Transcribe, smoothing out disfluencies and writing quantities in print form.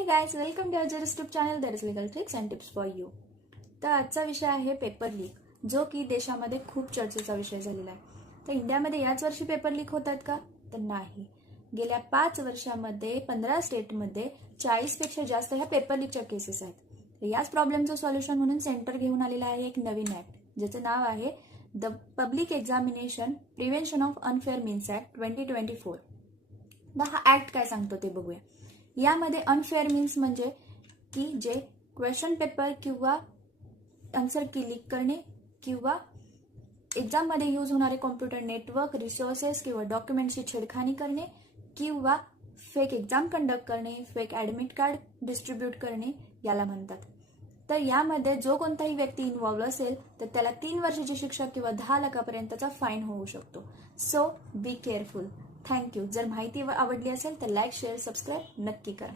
Hey guys, welcome to our YouTube channel that is legal tricks and tips for you. तर आजचा विषय आहे paper leak, जो की देशामध्ये खूप चर्चेचा विषय झालेला आहे. तर इंडियामध्ये याच वर्षी पेपर लीक होतात का? तर नाही. गेल्या 5 वर्षामध्ये 15 स्टेटमध्ये 40पेक्षा जास्त ह्या पेपर लीकच्या केसेस आहेत. तर याच प्रॉब्लेमचं सोल्युशन म्हणून सेंटर घेऊन आलेलं आहे एक नवीन ऍक्ट, ज्याचं नाव आहे the public examination prevention of unfair means act 2024. तर हा ऍक्ट काय सांगतो ते बघूया. यामध्ये अनफेअर मीन्स म्हणजे की जे क्वेश्चन पेपर किंवा आन्सर की लीक करणे किंवा एक्झाममध्ये यूज होणारे कॉम्प्युटर नेटवर्क, रिसोर्सेस किंवा डॉक्युमेंट्सची छेडखानी करणे किंवा फेक एक्झाम कंडक्ट करणे, फेक ॲडमिट कार्ड डिस्ट्रीब्यूट करणे याला म्हणतात. तर यामध्ये जो कोणताही व्यक्ती इन्व्हॉल्व असेल तर त्याला 3 वर्षाची शिक्षा किंवा 10 लाखापर्यंतचा फाईन होऊ शकतो. So be careful. थँक्यू. जर माहिती आवडली असेल तर लाईक, शेअर, सबस्क्राईब नक्की करा.